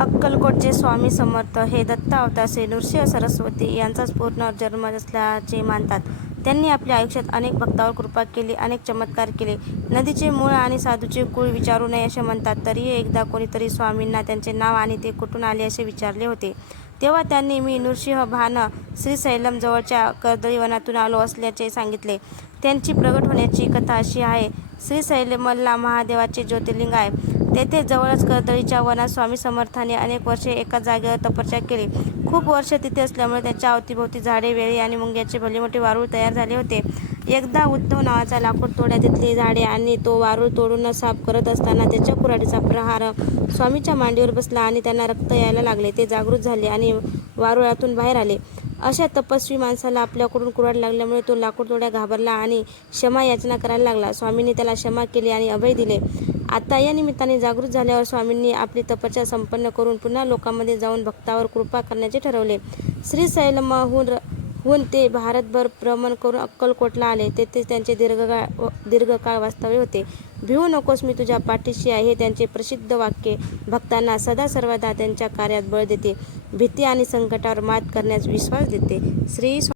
अक्कलकोटचे स्वामी समर्थ हे दत्त अवतार श्री नृसिंह सरस्वती यांचाच पूर्ण जन्म असल्याचे मानतात. त्यांनी आपल्या आयुष्यात अनेक भक्तांवर कृपा केली, अनेक चमत्कार केले. नदीचे मूळ आणि साधूचे कुळ विचारू नये असे म्हणतात. तरीही एकदा कोणीतरी स्वामींना त्यांचे नाव आणि ते कुठून आले असे विचारले होते. तेव्हा त्यांनी मी नृसिंह भान श्रीशैलम जवळच्या कर्दळी वनातून आलो असल्याचे सांगितले. त्यांची प्रगट होण्याची कथा अशी आहे. श्रीशैलमला महादेवाचे ज्योतिर्लिंग आहे. तेथे जवळच कर्दळीच्या वनात स्वामी समर्थांनी अनेक वर्षे एकाच जागेवर तपश्चर्या केली. खूप वर्षे तिथे असल्यामुळे त्यांच्या अवतीभोवती झाडे, वेली आणि मुंग्यांचे भलेमोठे वारूळ तयार झाले होते. एकदा उद्धव नावाचा लाकूड तोड्या तिथली झाडे आणि तो वारूळ तोडून साफ करत असताना त्याच्या कुऱ्हाडीचा प्रहार स्वामींच्या मांडीवर बसला आणि त्यांना रक्त यायला लागले. ते जागृत झाले आणि वारुळातून बाहेर आले. अशा तपस्वी माणसाला आपल्याकडून कुऱ्हाड लागल्यामुळे तो लाकूड तोड्या घाबरला आणि क्षमा याचना करायला लागला. स्वामींनी त्याला क्षमा केली आणि अभय दिले. आता या निमित्ताने जागृत झाल्यावर स्वामींनी आपली तपस्या संपन्न करून पुन्हा लोकांमध्ये जाऊन भक्तावर कृपा करण्याचे ठरवले. श्रीशैलमहून ते भारतभर भ्रमण करून अक्कलकोटला आले. तेथे त्यांचे दीर्घकाळ वास्तव्य होते. भिवू नकोस, मी तुझ्या पाठीशी आहे, हे त्यांचे प्रसिद्ध वाक्य भक्तांना सदा सर्वदा त्यांच्या कार्यात बळ देते, भीती आणि संकटावर मात करण्यास विश्वास देते. श्री